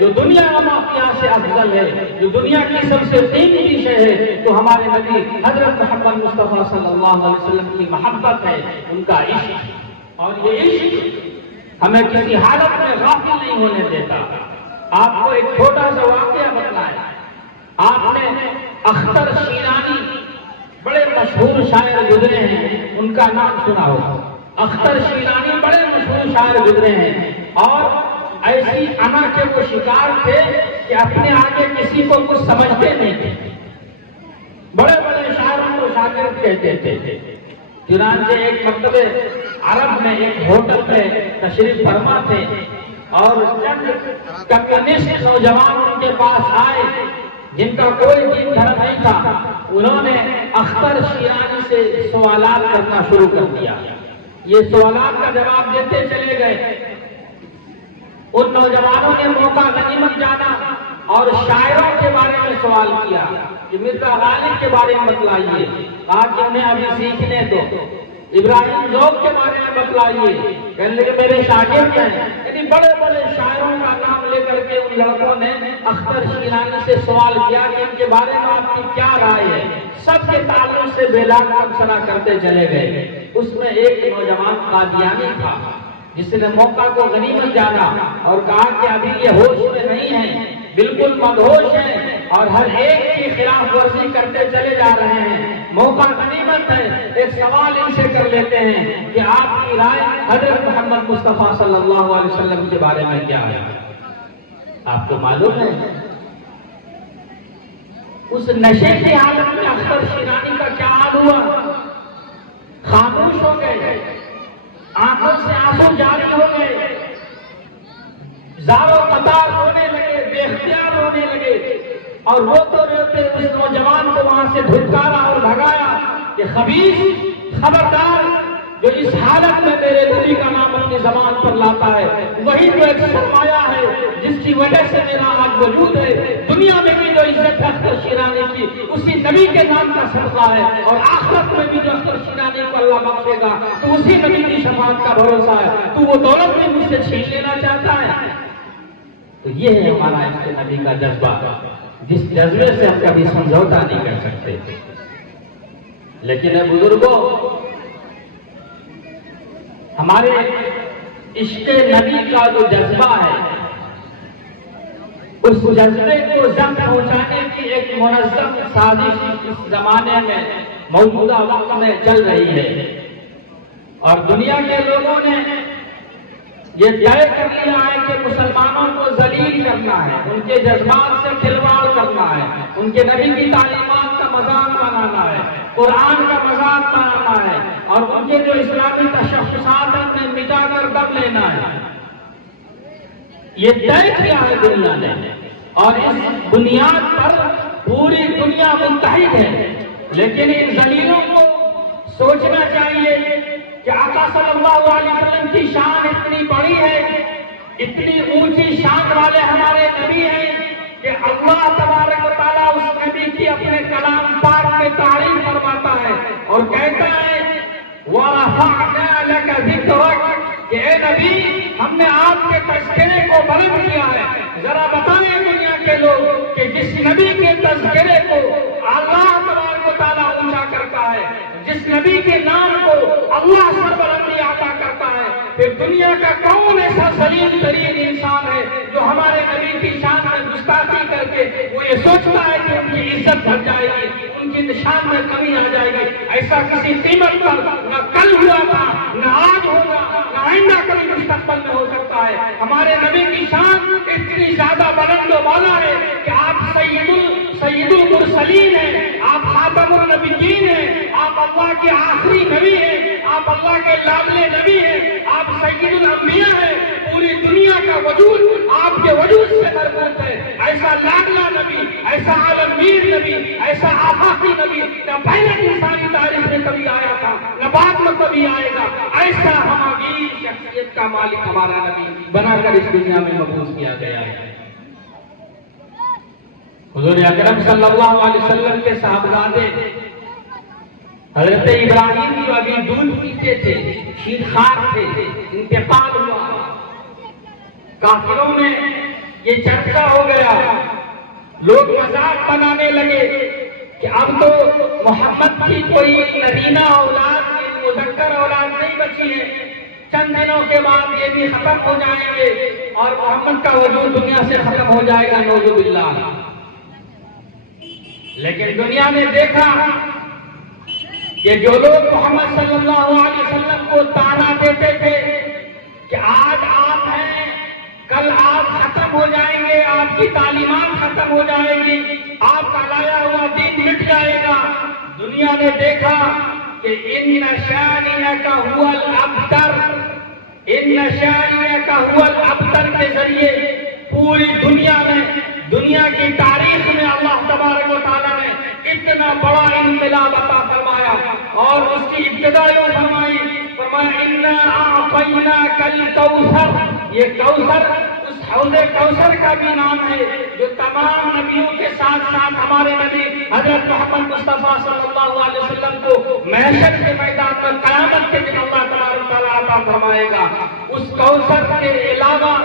جو دنیا و ما فیہا سے افضل ہے، جو دنیا کی سب سے قیمتی شے ہے، تو ہمارے نبی حضرت محمد مصطفیٰ صلی اللہ علیہ وسلم کی محبت ہے، ان کا عشق۔ اور یہ عشق ہمیں کسی حالت میں غافل نہیں ہونے دیتا۔ آپ کو ایک چھوٹا سا واقعہ بتلایا، آپ نے اختر شیرانی بڑے مشہور شاعر گزرے ہیں، ان کا نام سنا ہو۔ اختر شیرانی بڑے مشہور شاعر گزرے ہیں، اور ایسی انا کے وہ شکار تھے کہ اپنے آگے کسی کو کچھ سمجھتے نہیں تھے، بڑے بڑے شاعروں کو شاگرد کہتے تھے۔ چنانچہ ایک مرتبہ عرب میں ایک ہوٹل میں تشریف فرما تھے، اور چند کمیونسٹ نوجوان ان کے پاس آئے جن کا کوئی دین دھرم نہیں تھا۔ انہوں نے اختر شیرانی سے سوالات کرنا شروع کر دیا، یہ سوالات کا جواب دیتے چلے گئے۔ ان نوجوانوں نے موقع غنیمت جانا اور شاعروں کے بارے میں سوال کیا کہ مرزا غالب کے بارے میں بتلائیے، کہا کہ انہیں ابھی سیکھنے دو۔ ابراہیم ذوق کے بارے میں بتلائیے، کہنے لگے میرے شاگرد ہیں۔ یعنی بڑے بڑے شاعروں کا نام لے کر کے ان لڑکوں نے اختر شیرانی سے سوال کیا کہ ان کے بارے میں آپ کی کیا رائے ہے۔ سب کے تعلق سے بیلاگ تبصرہ کرتے چلے گئے۔ اس میں ایک نوجوان قادیانی تھا جس نے موقع کو غنیمت جانا اور کہا کہ ابھی یہ ہوش میں نہیں ہیں، بالکل مدہوش ہیں اور ہر ایک کی خلاف ورزی کرتے چلے جا رہے ہیں، موقع غنیمت ہے، ایک سوال ان سے کر لیتے ہیں کہ آپ کی رائے حضرت محمد مصطفیٰ صلی اللہ علیہ وسلم کے بارے میں کیا ہے۔ آپ کو معلوم ہے اس نشے کی حالت میں اختر شیرانی کا کیا حال ہوا؟ خاموش ہو گئے، آنکھوں سے آنسو جاری ہو گئے، زار و قطار رونے لگے، بے اختیار رونے لگے، اور روتے روتے اس نوجوان کو وہاں سے دھتکارا اور بھگایا کہ خبیث، خبردار، جو اس حالت میں میرے نبی کا نام اپنی زبان پر لاتا ہے وہی تو ایک سرمایہ ہے جس کی وجہ سے میرا آج وجود ہے۔ دنیا میں بھی جو عزت ہے اختر شیرانی کی اسی نبی کے نام کا صدقہ ہے، اور آخرت میں بھی جو اختر شیرانی کو اللہ بخشے گا تو اسی نبی کی شفاعت کا بھروسہ ہے۔ تو وہ دولت بھی مجھ سے چھین لینا چاہتا ہے؟ تو یہ ہے ہمارا اس نبی کا جذبہ، جس جذبے سے ہم کبھی سمجھوتا نہیں کر سکتے۔ لیکن اے بزرگوں، ہمارے عشق نبی کا جو جذبہ ہے اس جذبے کو زخم پہنچانے کی ایک منظم سازش اس زمانے میں موجودہ وقت میں چل رہی ہے، اور دنیا کے لوگوں نے یہ طے کر لیا ہے کہ مسلمانوں کو ذلیل کرنا ہے، ان کے جذبات سے کھلواڑ کرنا ہے، ان کے نبی کی تعلیمات کا مذاق بنانا ہے، قرآن کا مذاق بنانا ہے، اور ان کے جو اسلامی تشخصات ہیں انہیں مٹا کر دم لینا ہے۔ یہ طے کیا ہے دنیا نے، اور اس بنیاد پر پوری دنیا متحد ہے۔ لیکن ان ذلیلوں کو سوچنا چاہیے کہ آقا صلی اللہ علیہ وسلم کی شان اتنی بڑی ہے، اتنی اونچی شان والے ہمارے نبی ہیں کہ اللہ تبارک و تعالیٰ اس نبی کی اپنے کلام پاک میں تعریف فرماتا ہے اور کہتا ہے وَرَفَعْنَا لَكَ ذِكْرَكَ کہ اے نبی ہم نے آپ کے تذکرے کو بلند کیا ہے۔ ذرا بتائیں دنیا کے لوگ کہ جس نبی کے تذکرے کو اللہ تبارک و تعالیٰ اونچا کرتا ہے، جس نبی کے نام کو اللہ سربلندی عطا کرتا ہے، پھر دنیا کا کون ایسا ذلیل ترین انسان ہے جو ہمارے نبی کی شان میں گستاخی کر کے وہ یہ سوچتا ہے کہ ان کی عزت بڑھ جائے گی، ان کی نشان میں کمی آ جائے گی؟ ایسا کسی قیمت پر نہ کل ہوا تھا، نہ آج ہوگا، نہ آئندہ کبھی مستقبل میں ہو سکتا ہے۔ ہمارے نبی کی شان اتنی زیادہ بلند و بالا ہے کہ آپ سید المرسلین ہیں، آپ خاتم النبیین ہیں، آپ اللہ کے آخری نبی ہیں، آپ اللہ کے لاڈلے نبی ہیں، آپ سید الانبیاء ہیں۔ پوری دنیا کا وجود آپ کے وجود سے مربوط ہے۔ ایسا لاڈلا نبی، ایسا عالمگیر نبی، ایسا آفاقی نبی نہ پہلے انسانی تاریخ میں کبھی آیا تھا، نہ بعد میں کبھی آئے گا۔ ایسا ہماگیر شخصیت کا مالک ہمارا نبی بنا کر اس دنیا میں مبعوث کیا گیا ہے۔ حضور اکرم صلی اللہ علیہ وسلم کے صاحبزادے حضرت ابراہیم جو ابھی دودھ پیتے تھے، شیرخوار تھے، انتقال ہوا۔ کافروں نے یہ چرچا ہو گیا، لوگ مذاق بنانے لگے کہ اب تو محمد کی کوئی نرینہ اولاد مذکر اولاد نہیں بچی ہے، چند دنوں کے بعد یہ بھی ختم ہو جائیں گے اور محمد کا وجود دنیا سے ختم ہو جائے گا، نعوذ باللہ۔ لیکن دنیا نے دیکھا کہ جو لوگ محمد صلی اللہ علیہ وسلم کو تانا دیتے تھے کہ آج آپ ہیں، کل آپ ختم ہو جائیں گے، آپ کی تعلیمات ختم ہو جائے گی، آپ کا لایا ہوا دین مٹ جائے گا، دنیا نے دیکھا کہ ان شانئک هو الابتر، ان شانئک هو الابتر کے ذریعے پوری دنیا میں، دنیا کی تاریخ میں اللہ تبارک و تعالیٰ نے اتنا بڑا انقلاب عطا فرمایا اور اس کی ابتدا یوں فرمائی، انا اعطیناک الکوثر۔ یہ کوثر اس حوض کوثر کا بھی نام ہے جو تمام نبیوں کے ساتھ ساتھ ہمارے نبی حضرت محمد مصطفیٰ صلی اللہ علیہ وسلم کو محشر کے میدان میں قیامت کے دن اللہ تبارک و تعالیٰ عطا فرمائے گا۔ اس کوثر کے علاوہ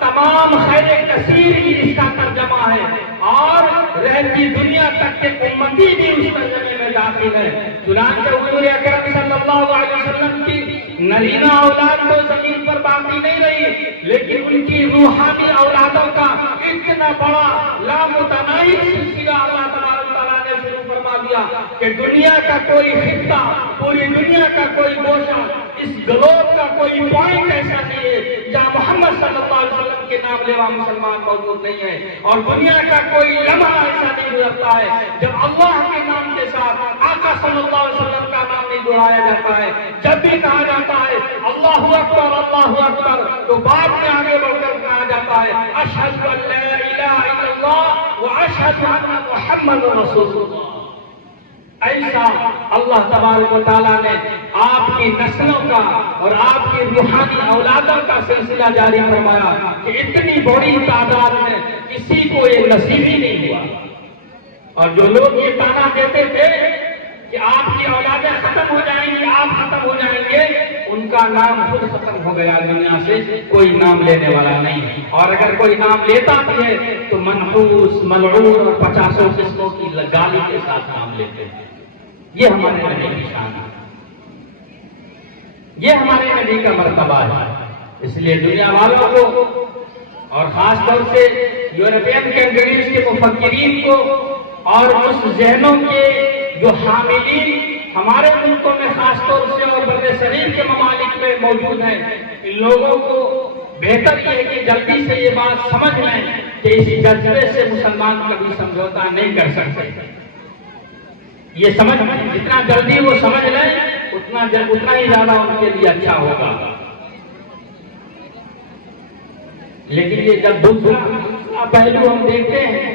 تمام خیر کثیر کی اس کا ترجمہ ہے اور رہتی دنیا تک کے امتی بھی اس ترجمے میں داخل ہے۔ چنانچہ حضور اکرم صلی اللہ علیہ وسلم کی نرینہ اولاد تو زمین پر باقی نہیں رہی، لیکن ان کی روحانی اولادوں کا اتنا بڑا لامتناہی سلسلہ اللہ تبارک و تعالیٰ نے شروع فرما دیا کہ دنیا کا کوئی خطہ، پوری دنیا کا کوئی گوشہ، اس گلوب کا کوئی پوائنٹ ایسا نہیں ہے جہاں محمد صلی اللہ علیہ وسلم کے نام لیوا مسلمان موجود نہیں ہے، اور دنیا کا کوئی لمحہ ایسا نہیں گزرتا ہے جب اللہ کے نام کے ساتھ آقا صلی اللہ علیہ وسلم کا نام نہیں دہرایا جاتا ہے۔ جب بھی کہا جاتا ہے اللہ اکبر تو بعد میں آگے بڑھ کر کہا جاتا ہے اشہد ان لا الہ الا اللہ واشہد ان محمد رسول اللہ۔ ایسا اللہ تبارک و تعالیٰ نے آپ کی نسلوں کا اور آپ کی روحانی اولادوں کا سلسلہ جاری فرمایا کہ اتنی بڑی تعداد میں کسی کو یہ نصیب ہی نہیں ہوا۔ اور جو لوگ یہ تانا دیتے تھے کہ آپ کی اولادیں ختم ہو جائیں گی، آپ ختم ہو جائیں گے، ان کا نام خود ختم ہو گیا، دنیا سے کوئی نام لینے والا نہیں ہے، اور اگر کوئی نام لیتا بھی ہے تو منحوس، ملعون اور 50 قسموں کی گالی کے ساتھ نام لیتے ہیں۔ یہ ہمارے نبی کی شان ہے، یہ ہمارے نبی کا مرتبہ ہے۔ اس لیے دنیا والوں کو اور خاص طور سے یورپین کنٹریز کے مفکرین کو اور اس ذہنوں کے جو حاملین ہمارے ملکوں میں خاص طور سے اور بر صغیر کے ممالک میں موجود ہیں، ان لوگوں کو بہتر یہ ہے کہ جلدی سے یہ بات سمجھ لیں کہ اس جذبے سے مسلمان کبھی سمجھوتا نہیں کر سکتے۔ یہ سمجھ جتنا جلدی وہ سمجھ لیں اتنا ہی زیادہ ان کے لیے اچھا ہوگا۔ لیکن یہ جب دوسرا پہلو ہم دیکھتے ہیں،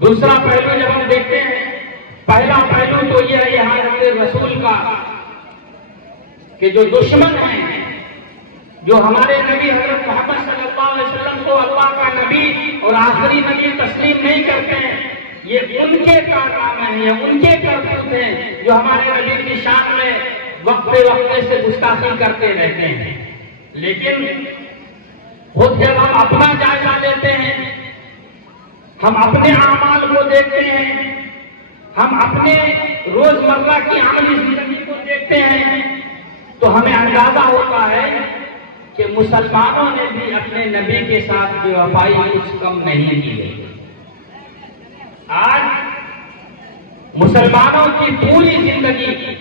دوسرا پہلو جب ہم دیکھتے ہیں، پہلا پہلو تو یہ ہے حضرت رسول کا کہ جو دشمن ہیں، جو ہمارے نبی حضرت محمد صلی اللہ علیہ وسلم کو اللہ کا نبی اور آخری نبی تسلیم نہیں کرتے ہیں، یہ ان کے کارنامے ہیں، یہ ان کے کرتوت ہیں جو ہمارے نبی کی شان میں وقفے وقفے سے گستاخی کرتے رہتے ہیں۔ لیکن خود جب ہم اپنا جائزہ لیتے ہیں، ہم اپنے اعمال کو دیکھتے ہیں، ہم اپنے روزمرہ کی عملی زندگی کو دیکھتے ہیں، تو ہمیں اندازہ ہوتا ہے کہ مسلمانوں نے بھی اپنے نبی کے ساتھ بے وفائی کچھ کم نہیں کی ہے۔ آج مسلمانوں کی پوری زندگی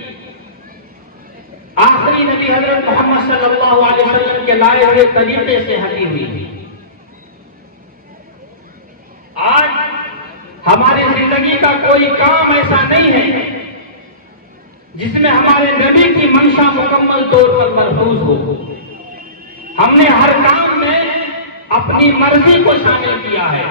آخری نبی حضرت محمد صلی اللہ علیہ وسلم کے لائے ہوئے طریقے سے ہٹی ہوئی تھی۔ آج ہماری زندگی کا کوئی کام ایسا نہیں ہے جس میں ہمارے نبی کی منشا مکمل طور پر محفوظ ہو۔ ہم نے ہر کام میں اپنی مرضی کو شامل کیا ہے۔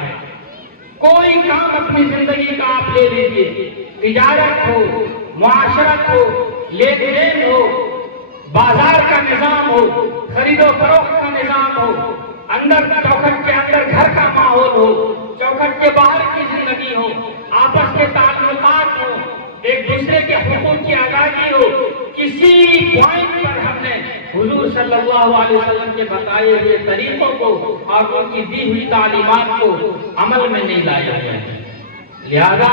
کوئی کام اپنی زندگی کا آپ لے لیجیے، تجارت ہو، معاشرت ہو، لین دین ہو، بازار کا نظام ہو، خرید و فروخت کا نظام ہو، اندر چوکھٹ کے اندر گھر کا ماحول ہو، چوکھٹ کے باہر کی زندگی ہو، آپس کے تعلقات ہو، ایک دوسرے کے حقوق کی ادائیگی ہو، کسی پوائنٹ پر ہم نے حضور صلی اللہ علیہ وسلم کے بتائے ہوئے طریقوں کو اور ان کی دی ہوئی تعلیمات کو عمل میں نہیں لایا گیا ہے۔ لہذا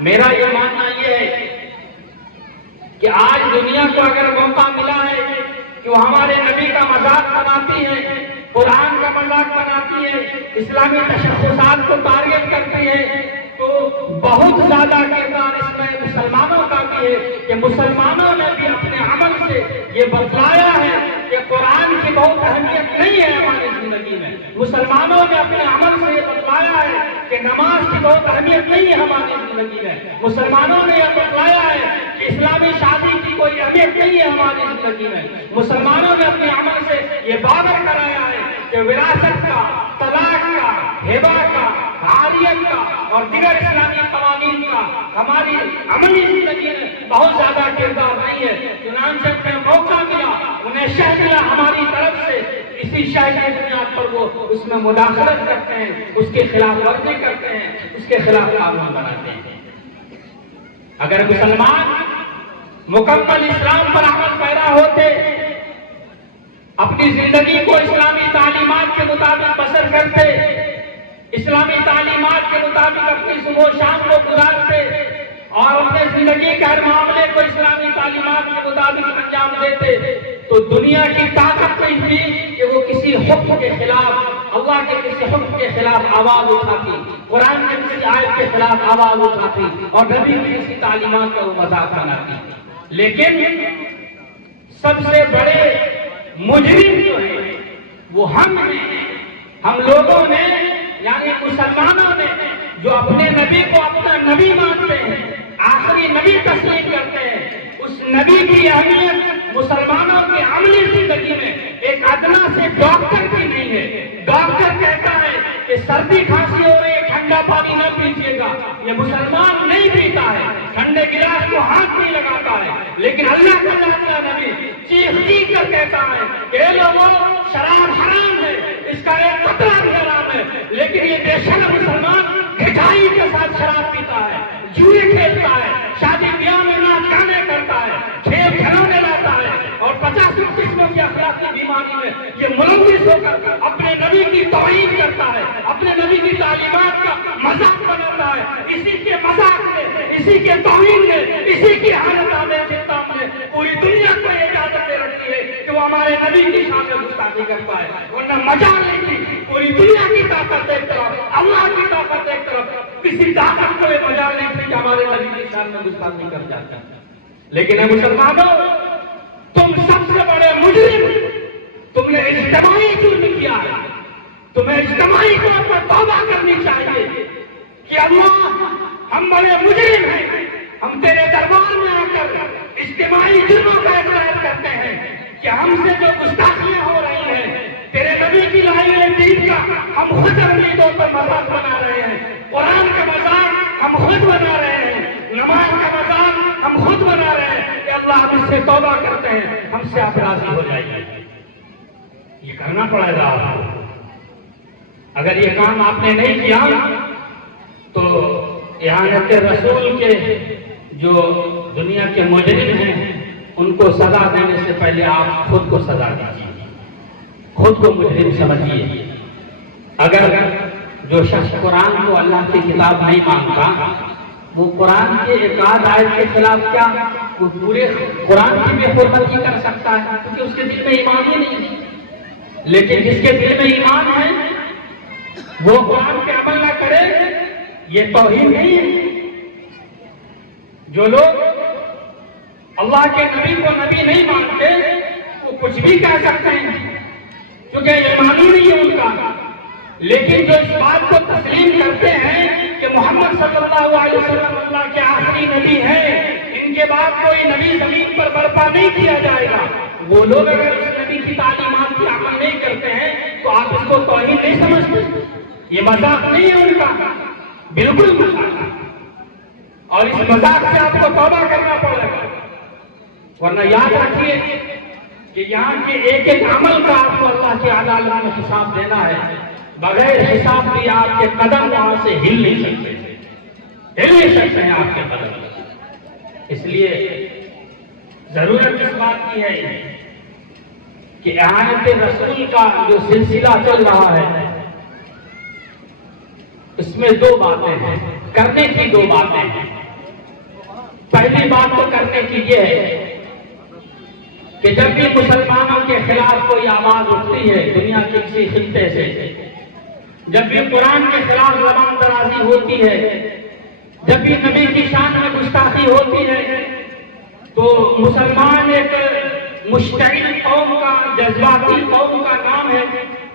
میرا یہ ماننا یہ ہے کہ آج دنیا کو اگر موقع ملا ہے کہ وہ ہمارے نبی کا مذاق بناتی ہے، قرآن کا مذاق بناتی ہے، اسلامی تشخصات کو ٹارگٹ کرتی ہے، تو بہت زیادہ کردار اس میں مسلمانوں کا بھی ہے کہ مسلمانوں نے بھی اپنے عمل سے یہ بتلایا ہے کہ قرآن کی بہت اہمیت نہیں ہے ہماری زندگی میں۔ مسلمانوں نے اپنے عمل سے یہ بتلایا ہے کہ نماز کی بہت اہمیت نہیں ہے ہماری زندگی میں۔ مسلمانوں نے یہ بتلایا ہے کہ اسلامی شادی کی کوئی اہمیت نہیں ہے ہماری زندگی میں۔ مسلمانوں نے اپنے عمل سے یہ باور کرایا ہے کہ وراثت کا، طلاق کا، ہبہ کا، عاریت کا اور دیگر اسلامی قوانین کا ہماری عملی زندگی میں بہت زیادہ کردار نہیں ہے۔ چنانچہ میں موقع ملا، انہیں شہ ملا ہماری طرف سے، اسی شہ کی بنیاد پر وہ اس میں مداخلت کرتے ہیں، اس کے خلاف ورزی کرتے ہیں، اس کے خلاف قانون بناتے ہیں۔ اگر مسلمان مکمل اسلام پر عمل پیرا ہوتے، اپنی زندگی کو اسلامی تعلیمات کے مطابق بسر کرتے، اسلامی تعلیمات کے مطابق اپنی صبح و شام کو گزارتے اور اپنے زندگی کے ہر معاملے کو اسلامی تعلیمات کے مطابق انجام دیتے، تو دنیا کی طاقت نہیں تھی کہ وہ کسی حکم کے خلاف، اللہ کے کسی حکم کے خلاف آواز اٹھاتی، قرآن کے کسی آیت کے خلاف آواز اٹھاتی اور نبی کی کسی تعلیمات کا وہ مذاق بناتی۔ لیکن سب سے بڑے مجرم جو ہیں وہ ہم ہیں، ہم لوگوں نے، یعنی مسلمانوں نے، جو اپنے نبی کو اپنا نبی مانتے ہیں، آخری نبی تسلیم کرتے ہیں، اس نبی کی اہمیت مسلمانوں کی عملی زندگی میں ایک ادنا سے ڈاکٹر کی نہیں ہے۔ ڈاکٹر کہتا ہے کہ سردی کھانسی ہو رہی ہے، ٹھنڈا پانی نہ پیجیے گا، یہ مسلمان نہیں پیتا ہے، ٹھنڈے گلاس کو ہاتھ نہیں لگاتا ہے، لیکن اللہ کا لازمہ نبی چیخ کر کہتا ہے کہ اے لوگوں، شراب حرام ہے، اس کا ایک قطرہ بھی حرام ہے، لیکن یہ بے شرم مسلمان مٹھائی کے ساتھ شراب پیتا ہے، جوئے کھیلتا ہے، شادی بیاہ میں ناچ گانے کرتا ہے، کھیل کھلونے لاتا ہے اور 50 قسموں کی اخلاقی بیماری میں یہ ملوث ہو کر اپنے نبی کی توہین کرتا ہے، اپنے نبی کی تعلیمات کا مذاق بناتا ہے۔ اسی کے مذاق میں، اسی کے توہین میں، اسی کی حالت میں پوری دنیا کو اجازت دے رکھی ہے کہ وہ ہمارے نبی کی شان میں گستاخی کرتا ہے، ورنہ مجال نہیں تھی۔ پوری دنیا کی طاقت ایک طرف، اللہ کی طاقت ایک طرف، کسی طاقت کو یہ مجال نہیں تھی کہ ہمارے نبی کی شان میں گستاخی کر جاتا ہے۔ لیکن اے مسلمانوں، تم سب سے بڑے مجرم، تم نے اجتماعی جرم کیا ہے، تمہیں اجتماعی طور پر توبہ کرنی چاہیے کہ اللہ، ہم بڑے مجرم ہیں، ہم تیرے دربار میں آ کر اجتماعی جرموں کا اقرار کرتے ہیں کہ ہم سے جو گستاخیاں ہو رہی ہیں، تیرے نبی کی لائی ہوئی دین کا ہم خود اپنی طور پر مذاق بنا رہے ہیں، قرآن کا مذاق ہم خود بنا رہے ہیں، نماز کا مذاق ہم خود بنا رہے ہیں، کہ اللہ ہم اس سے توبہ کرتے ہیں، ہم سے آپ راضی ہو جائیے۔ یہ کرنا پڑے گا آپ کو۔ اگر یہ کام آپ نے نہیں کیا تو اعانت رسول کے جو دنیا کے مجرم ہیں ان کو سزا دینے سے پہلے آپ خود کو سزا دیجیے، خود کو مجرم سمجھیے۔ اگر جو شخص قرآن کو اللہ کی کتاب نہیں مانتا، وہ قرآن کے ایک آدھ آیت کے خلاف کیا وہ پورے قرآن کی بے حرمتی کر سکتا ہے، کیونکہ اس کے دل میں ایمان ہی نہیں ہے۔ لیکن جس کے دل میں ایمان ہے وہ قرآن پہ عمل نہ کرے، یہ توہین نہیں ہے۔ جو لوگ اللہ کے نبی کو نبی نہیں مانتے وہ کچھ بھی کہہ سکتے ہیں کیونکہ ایمان ہی نہیں ہے ان کا، لیکن جو اس بات کو تسلیم کرتے ہیں کہ محمد صلی اللہ علیہ وسلم اللہ کے آخری نبی ہیں، ان کے بعد کوئی نبی زمین پر برپا نہیں کیا جائے گا، وہ لوگ اگر اس نبی کی تعلیمات کی عمل نہیں کرتے ہیں تو آپ اس کو توہین نہیں سمجھتے، یہ مذاق نہیں ہے ان کا، بالکل مذاق ہے، اور اس مذاق سے آپ کو توبہ کرنا پڑے گا، ورنہ یاد رکھیے کہ یہاں کے ایک ایک عمل کا آپ کو اللہ کی عدالت میں حساب دینا ہے، بغیر حساب بھی آپ کے قدم وہاں سے ہل نہیں سکتے ہیں آپ کے قدم۔ اس لیے ضرورت اس بات کی ہے کہ اعانت رسول کا جو سلسلہ چل رہا ہے اس میں دو باتیں ہیں، کرنے کی دو باتیں ہیں۔ پہلی بات تو کرنے کی یہ ہے کہ جب بھی مسلمانوں کے خلاف کوئی آواز اٹھتی ہے دنیا کے کسی خطے سے، جب بھی قرآن کے خلاف زبان درازی ہوتی ہے، جب بھی نبی کی شان میں گستاخی ہوتی ہے، تو مسلمان ایک مشتعل قوم کا، جذباتی قوم کا نام ہے،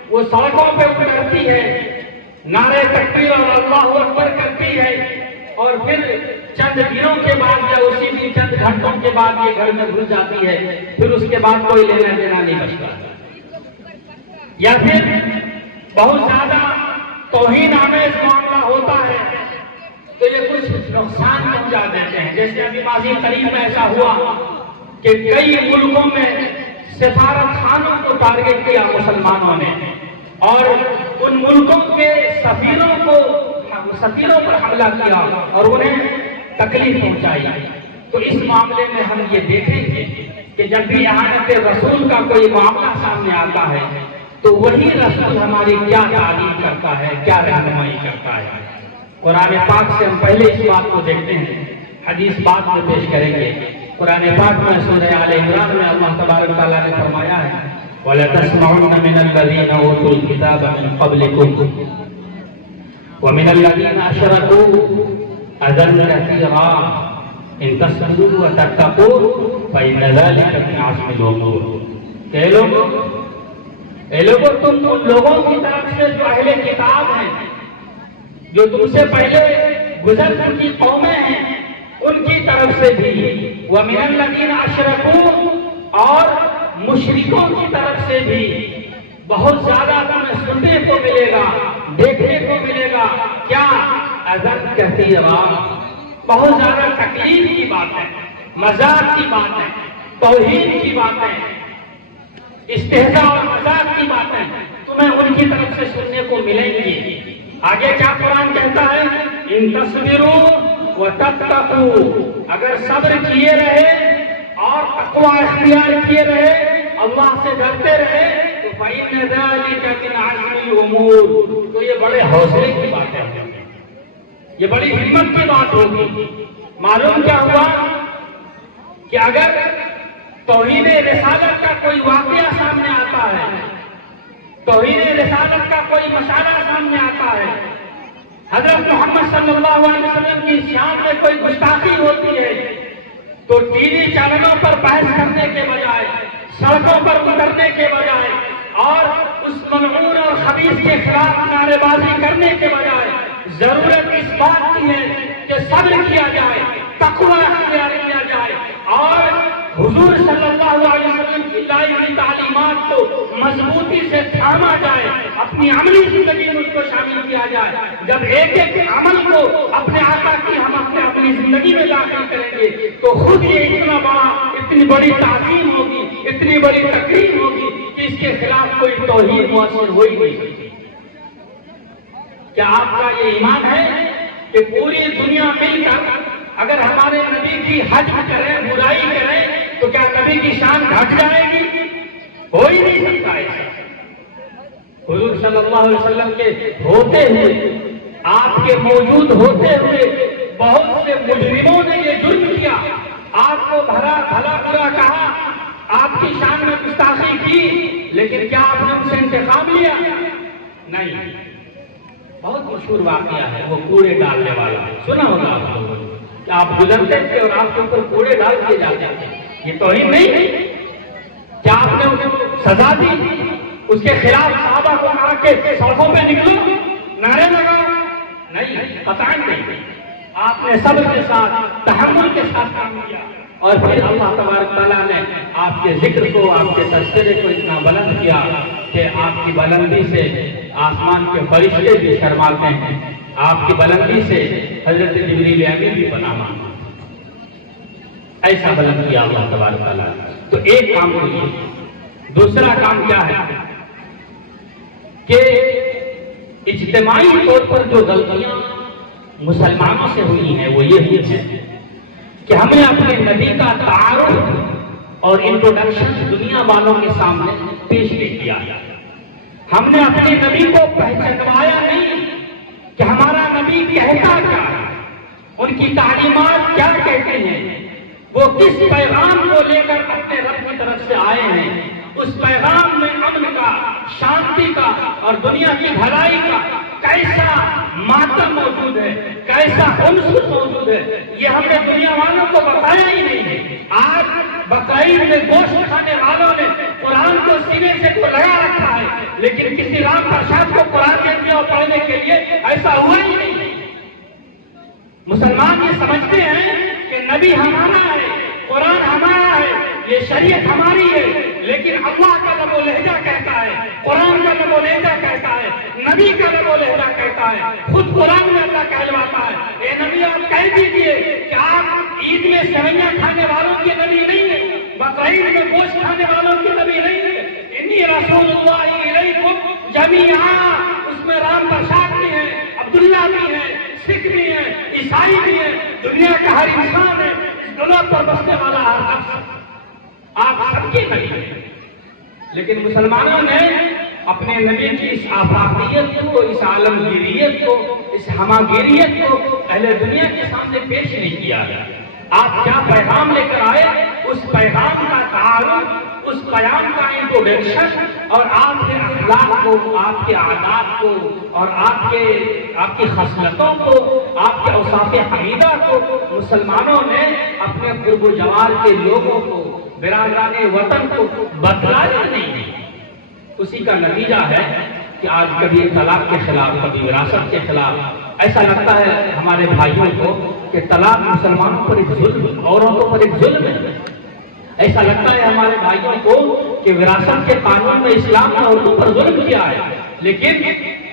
وہ سڑکوں پہ اترتی ہے، نعرے تکبیر اور اللہ اکبر کرتی ہے، اور پھر چند دنوں کے بعد یا اسی دن چند گھنٹوں کے بعد یہ گھر میں گھس جاتی ہے، پھر اس کے بعد کوئی لینا دینا نہیں بچتا، یا پھر بہت زیادہ توہین آمیز معاملہ ہوتا ہے تو یہ کچھ نقصان پہنچا دیتے ہیں۔ جیسے ابھی ماضی قریب میں ایسا ہوا کہ کئی ملکوں میں سفارت خانوں کو ٹارگٹ کیا مسلمانوں نے، اور ان ملکوں کے سفیروں پر حملہ کیا اور انہیں تکلیف پہنچائی۔ تو اس معاملے میں ہم یہ دیکھیں گے کہ جب بھی اعانت رسول کا کوئی معاملہ سامنے آتا ہے تو وہی رسول ہماری کیا تعلیم کرتا ہے، کیا رہنمائی کرتا ہے۔ قرآن پاک سے ہم پہلے اس بات کو دیکھتے ہیں، حدیث بعد میں پیش کریں گے۔ قرآن پاک میں سورہ آل عمران میں اللہ تبارک تعالیٰ نے فرمایا ہے وَلَتَسْمَعُنَّ مِنَ الَّذِينَ أُوتُوا الْكِتَابَ مِنْ قَبْلِكُمْ وَمِنَ الَّذِينَ أَشْرَكُوا أَذًى كَثِيرًا إِن تَصْبِرُوا وَتَتَّقُوا فَإِنَّ ذَلِكَ مِنْ عَزْمِ الْأُمُورِ۔ اے لوگوں تم ان لوگوں کی طرف سے جو اہل کتاب ہیں، جو تم سے پہلے گزر چکی قومیں ہیں، ان کی طرف سے بھی، وَمِنَ الَّذِينَ أَشْرَكُوا، اور مشرکوں کی طرف سے بھی بہت زیادہ تمہیں سننے کو ملے گا، دیکھنے کو ملے گا۔ کیا؟ اذًى كثيرا، بہت زیادہ تکلیف کی باتیں، مذاق کی باتیں، توہین کی باتیں، استہزاء اور مذاق کی باتیں تمہیں ان کی طرف سے سننے کو ملیں گی۔ آگے کیا قرآن کہتا ہے؟ ان تصبروا وتتقوا، اگر صبر کیے رہے اور تقوی اختیار کیے رہے، اللہ سے ڈرتے رہے، تو فإن ذلك من عزم الأمور، تو یہ بڑے حوصلے کی بات ہے، یہ بڑی ہمت کی بات ہوگی۔ معلوم کیا ہوا کہ اگر توحید رسالت کا کوئی واقعہ سامنے آتا ہے، توحید رسالت کا کوئی مسئلہ سامنے آتا ہے، حضرت محمد صلی اللہ علیہ وسلم کی شان میں کوئی گستاخی ہوتی ہے، تو ٹی وی چینلوں پر بحث کرنے کے بجائے، سڑکوں پر اترنے کے بجائے اور اس ملعون اور خبیث کے خلاف نعرے بازی کرنے کے بجائے ضرورت اس بات کی ہے کہ صبر کیا جائے، تقوی اختیار کیا جائے، اور حضور صلی اللہ علیہ وسلم کی لائی ہوئی تعلیمات کو مضبوطی سے تھاما جائے، اپنی عملی زندگی میں اس کو شامل کیا جائے۔ جب ایک ایک عمل کو اپنے آقا کی ہم اپنی زندگی میں داخل کریں گے تو خود یہ اتنی بڑی تعظیم ہوگی، اتنی بڑی تقریر ہوگی کہ اس کے خلاف کوئی توہین مؤثر ہو ہی نہیں سکتی۔ کیا آپ کا یہ ایمان ہے کہ پوری دنیا مل کر اگر ہمارے نبی کی حجم کریں، برائی کریں، تو کیا نبی کی شان گھٹ جائے گی؟ ہو ہی نہیں سکتا ہے۔ حضور صلی اللہ علیہ وسلم کے ہوتے ہوئے، آپ کے موجود ہوتے ہوئے بہت سے مجرموں نے یہ جرم کیا، آپ کو بھلا برا کہا، آپ کی شان میں گستاخی کی، لیکن کیا آپ نے ان سے انتقام لیا؟ نہیں۔ بہت مشہور واقعہ ہے وہ کوڑے ڈالنے والا، سنا ہوگا آپ لوگوں نے، کہ آپ گزرتے تھے اور آپ کے اوپر کوڑے ڈال کے جاتے تھے، یہ توہین نہیں ہے؟ کیا آپ نے اس کو سزا دی؟ اس کے خلاف صحابہ کو کہا کہ سڑکوں پہ نکلو، نعرے لگاؤ؟ نہیں، قطعاً نہیں۔ آپ نے صبر کے ساتھ، تحمل کے ساتھ کام کیا، اور پھر اللہ تبارک تعالیٰ نے آپ کے ذکر کو، آپ کے تذکرے کو اتنا بلند کیا کہ آپ کی بلندی سے آسمان کے فرشتے بھی شرماتے ہیں، آپ کی بلندی سے حضرت جبریل امین بھی پناہ مانگتے ہیں۔ ایسا بلند کیا اللہ تبارک تعالیٰ نے۔ تو ایک کام تو یہ، دوسرا کام کیا ہے کہ اجتماعی طور پر جو غلطیاں مسلمانوں سے ہوئی ہیں وہ یہ ہے کہ ہمیں اپنے نبی کا تعارف اور انٹروڈکشن دنیا والوں کے سامنے پیش نہیں کیا. ہم نے اپنے نبی کو پہچانوایا نہیں کہ ہمارا نبی کہتا کیا ہے، ان کی تعلیمات کیا کہتے ہیں، وہ کس پیغام کو لے کر اپنے رب کی طرف سے آئے ہیں. اس پیغام میں امن کا، شانتی کا اور دنیا کی بھلائی کا کیسا ماتم موجود ہے، کیسا عنصر موجود ہے، یہ ہم نے دنیا والوں کو بتایا ہی نہیں ہے. آج بقرعید میں گوشت کھانے والوں نے قرآن کو سینے سے تو لگا رکھا ہے، لیکن کسی رام پرساد کو قرآن دے دیا اور پڑھنے کے لیے ایسا ہوا ہی نہیں. مسلمان یہ سمجھتے ہیں کہ نبی ہمارا ہے، قرآن ہمارا ہے، یہ شریعت ہماری ہے، لیکن اللہ کا لب و لہجہ کہتا ہے، قرآن کا لب و لہجہ کہتا ہے، نبی کا لب و لہجہ کہتا ہے. خود قرآن میں اللہ کہلواتا ہے، اے نبی آپ کہہ دیجئے کہ آپ عید میں سویاں کھانے والوں کے نبی نہیں ہیں، بقرعید میں گوشت کھانے والوں کے نبی نہیں ہیں. انی رسول اللہ الیکم جمیعا، اس میں رام پرساد بھی ہیں، عبداللہ بھی ہیں، سکھ بھی ہیں، عیسائی بھی ہیں، دنیا کا ہر انسان ہے، اس دنیا پر بسنے والا ہر شخص آپ سب کے نبی ہیں. لیکن مسلمانوں نے اپنے نبی کی اس آفاقیت کو، اس عالمگیریت کو، اس ہماگیریت کو اہل دنیا کے سامنے پیش نہیں کیا. آپ کیا پیغام لے کر آئے، اس پیغام کا تعارف، اس پیغام کا انٹروڈکشن اور آپ کے اخلاق کو، آپ کے عادات کو اور آپ کی خصلتوں کو، آپ کے اوصاف حمیدہ کو مسلمانوں نے اپنے قرب و جوار کے لوگوں کو، برادران وطن کو بتلایا نہیں. اسی کا نتیجہ ہے کہ آج کبھی طلاق کے خلاف، کبھی وراثت کے خلاف. ایسا لگتا ہے ہمارے بھائیوں کو کہ طلاق مسلمانوں پر ایک ظلم، عورتوں پر ایک ظلم ہے. ایسا لگتا ہے ہمارے بھائیوں کو کہ وراثت کے قانون میں اسلام نے عورتوں پر ظلم کیا ہے. لیکن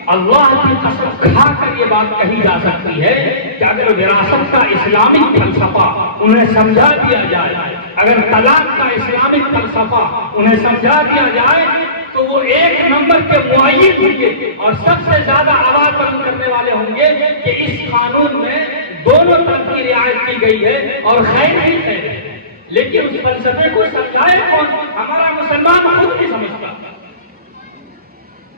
اللہ کی قسم کھا کر یہ بات کہی جا سکتی ہے کہ اگر وراثت کا اسلامک فلسفہ انہیں سمجھا دیا جائے، اگر طلاق کا اسلامک فلسفہ انہیں سمجھا دیا جائے تو وہ ایک نمبر کے مؤید ہوں گے اور سب سے زیادہ آواز بلند کرنے والے ہوں گے کہ اس قانون میں دونوں طرف کی رعایت کی گئی ہے اور خیر ہی خیر ہے. لیکن اس فلسفے کو سمجھائے کون؟ ہمارا مسلمان خود نہیں سمجھتا.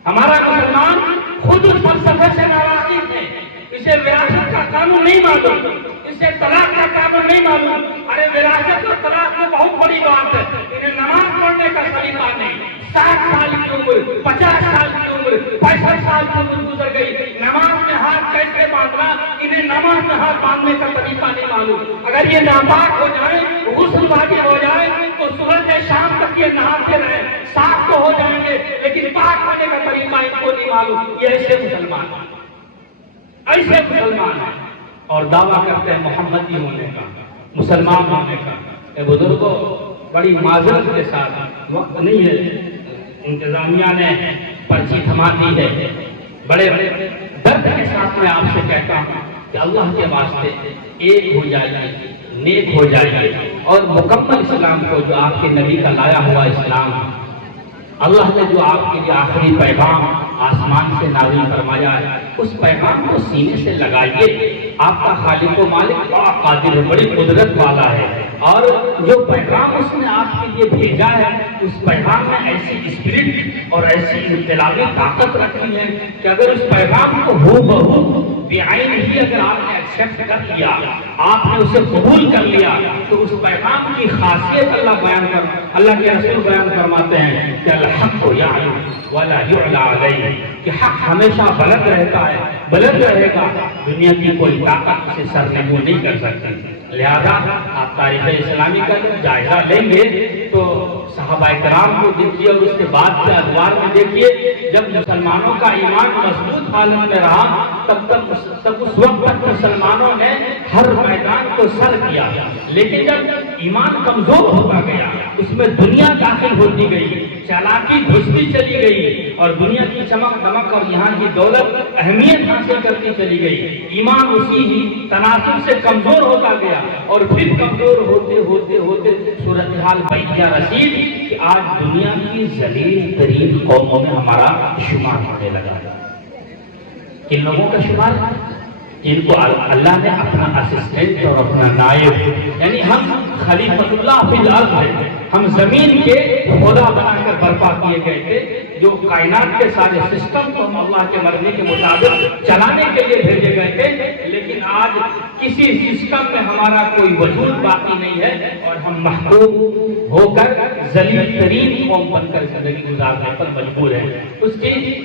ہمارا مسلمان خود اس فلسفے سے ناواقف ہے. اسے وراثت کا قانون نہیں معلوم، اسے طلاق کا قانون نہیں معلوم. ارے وراثت اور طلاق تو بہت بڑی بات ہے، انہیں نماز پڑھنے کا طریقہ نہیں. 60 سال کی عمر، 50 سال کی عمر، 65 سال کی عمر گزر گئی، نماز میں ہاتھ کیسے باندھنا، انہیں نماز میں ہاتھ باندھنے کا طریقہ نہیں معلوم. اگر یہ ناپاک ہو جائے، غسل واجب ہو جائے تو صبح سے شام تک یہ نہاتے رہے، صاف تو ہو جائیں گے لیکن پاک ہونے کا طریقہ ان کو نہیں معلوم. یہ ایسے مسلمان ہیں، ایسے مسلمان ہیں اور دعویٰ کرتے ہیں محمدی ہونے کا، مسلمان ہونے کا. اے بزرگوں، بڑی معذرت کے ساتھ، وقت نہیں ہے، انتظامیہ نے پرچی تھما دی ہے، بڑے درد کے ساتھ میں آپ سے کہتا ہوں کہ اللہ کے واسطے ایک ہو جائیے، نیک ہو جائیے اور مکمل اسلام کو، جو آپ کے نبی کا لایا ہوا اسلام، اللہ نے جو آپ کے لیے آخری پیغام آسمان سے نازل فرمایا ہے، اس پیغام کو سینے سے لگائیے. آپ کا خالق و مالک بڑا قادر ہے، بڑی قدرت والا ہے، اور جو پیغام اس نے آپ کے لیے بھیجا ہے اس پیغام میں ایسی اسپرٹ اور ایسی انقلابی طاقت رکھی ہے کہ اگر اس پیغام کو ہو بہو بعین ہی اگر آپ نے ایکسپٹ کر لیا، آپ نے اسے قبول کر لیا، تو اس پیغام کی خاصیت اللہ کے رسول بیان فرماتے ہیں کہ الحق یعلو ولا یعلی علیہ، کہ حق ہمیشہ بلند رہتا ہے، بلند رہے گا، دنیا کی کوئی طاقت اسے سرنگو نہیں کر سکتی. لہذا آپ تاریخ اسلامی کا جائزہ لیں گے تو صحابہ کرام کو دیکھیے اور اس کے بعد کے ادوار میں دیکھیے، جب مسلمانوں کا ایمان مضبوط حالت میں رہا تب اس وقت تک مسلمانوں نے ہر میدان کو سر کیا. لیکن جب ایمان کمزور ہوتا گیا، اس میں دنیا داخل ہوتی گئی، چالاکی گھستی چلی گئی اور دنیا کی چمک دمک اور یہاں کی دولت اہمیت حاصل کرتی چلی گئی، ایمان اسی ہی تناسب سے کمزور ہوتا گیا اور پھر کمزور ہوتے ہوتے ہوتے صورتحال بھیا رسید کہ آج دنیا کی ذلیل ترین قوموں میں ہمارا شمار ہونے لگا. کن لوگوں کا شمار؟ جن کو اللہ نے اپنا اسسٹنٹ اور اپنا نائب، یعنی ہم خلیفۃ اللہ فی الارض ہیں، ہم زمین کے خدا بنا کر برپا کیے گئے تھے، جو کائنات کے سارے سسٹم کو ہم اللہ کے مرضی کے مطابق چلانے کے لیے بھیجے گئے تھے، لیکن آج کسی سسٹم میں ہمارا کوئی وجود باقی نہیں ہے اور ہم محکوم ہو کر ذلیل ترین قوم بن کر زندگی گزارنے پر مجبور ہیں۔ اس کی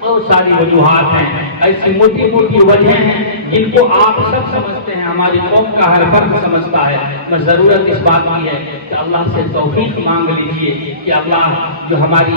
بہت ساری وجوہات ہیں، ایسی موٹی موٹی وجہیں ہیں جن کو آپ سب سمجھتے ہیں، ہماری قوم کا ہر فرد سمجھتا ہے۔ بس ضرورت اس بات کی ہے کہ اللہ سے توفیق مانگ لیجئے کہ اللہ جو ہماری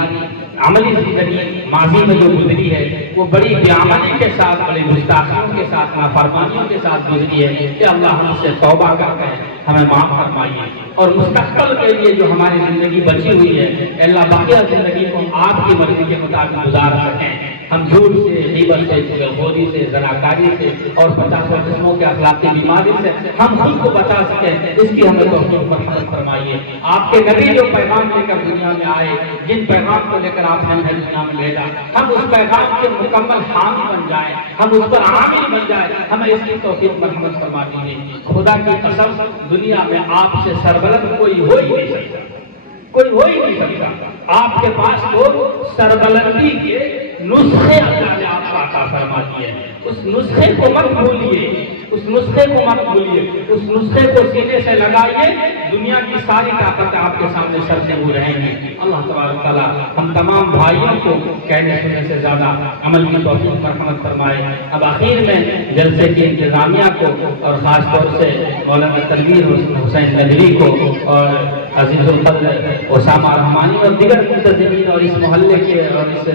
عملی زندگی ماضی میں جو گزری ہے وہ بڑی بےعملی کے ساتھ، بڑی گستاخیوں کے ساتھ، نافرمانیوں کے ساتھ گزری ہے، کہ اللہ ہم سے توبہ کر کے ہمیں معاف فرمائیے، اور مستقبل کے لیے جو ہماری زندگی بچی ہوئی ہے اللہ باقیہ زندگی کو آپ کی مرضی کے مطابق گزار سکیں، ہم جھوٹ سے، غیبت سے، چغلخوری سے، زناکاری سے اور 50 قسموں کے اخلاقی بیماری سے ہم خود کو بچا سکیں، اس کی ہمیں توفیق مرحمت فرمائیے۔ آپ کے نبی جو پیغام لے کر دنیا میں آئے، جن پیغام کو لے کر آپ نے ہمیں دنیا میں بھیجا، ہم اس پیغام کے مکمل حامی بن جائیں، ہم اس پر عامل بن جائیں، ہمیں اس کی توفیق مرحمت فرما دیجیے۔ خدا کی قسم دنیا میں آپ سے سربلند کوئی ہو ہی نہیں سکتا، کوئی ہو ہی نہیں سکتا۔ آپ کے پاس تو سربلندی کے نسخے اللہ نے آپ کو عطا فرما دیے، اس نسخے کو مت بھولیے، اس نسخے کو مت بھولیے، اس نسخے کو سینے سے لگائیے، دنیا کی ساری طاقتیں آپ کے سامنے سر سے ہو رہیں گی۔ اللہ تبارک تعالیٰ ہم تمام بھائیوں کو کہنے سننے سے زیادہ عمل کی توفیق مرحمت فرمائے۔ اب آخر میں جلسے کی انتظامیہ کو اور خاص طور سے مولانا تنویر حسین ندوی کو اور عزیز القدر اسامہ رحمانی اور دیگر منتظمین اور اس محلے کے اور اس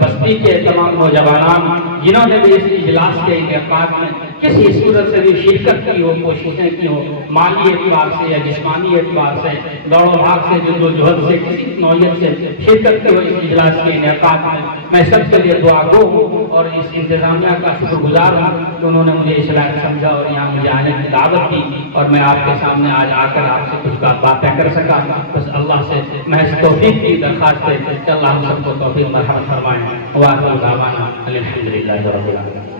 بستی کے تمام نوجوانان جنہوں نے بھی اس اجلاس کے انعقاد میں کسی صورت سے بھی شرکت کی ہو، کوششیں کی ہو، مالی اعتبار سے یا جسمانی اعتبار سے، دوڑ و بھاگ سے، جد و جہد سے، کسی نوعیت سے شرکت کی ہو اس اجلاس کے انعقاد میں سب کے لیے دعا گو ہوں اور اس انتظامیہ کا شکر گزار ہوں کہ انہوں نے مجھے اس لائق سمجھا اور یہاں مجھے آنے کی دعوت دی اور میں آپ کے سامنے آج آ کر آپ سے کچھ باتیں کر سکا۔ بس اللہ سے محض توفیق کی درخواست ہے کہ اللہ ہم سب کو توفیق مرحمت فرمائے۔ وآخر دعوانا الحمدللہ رب العالمین۔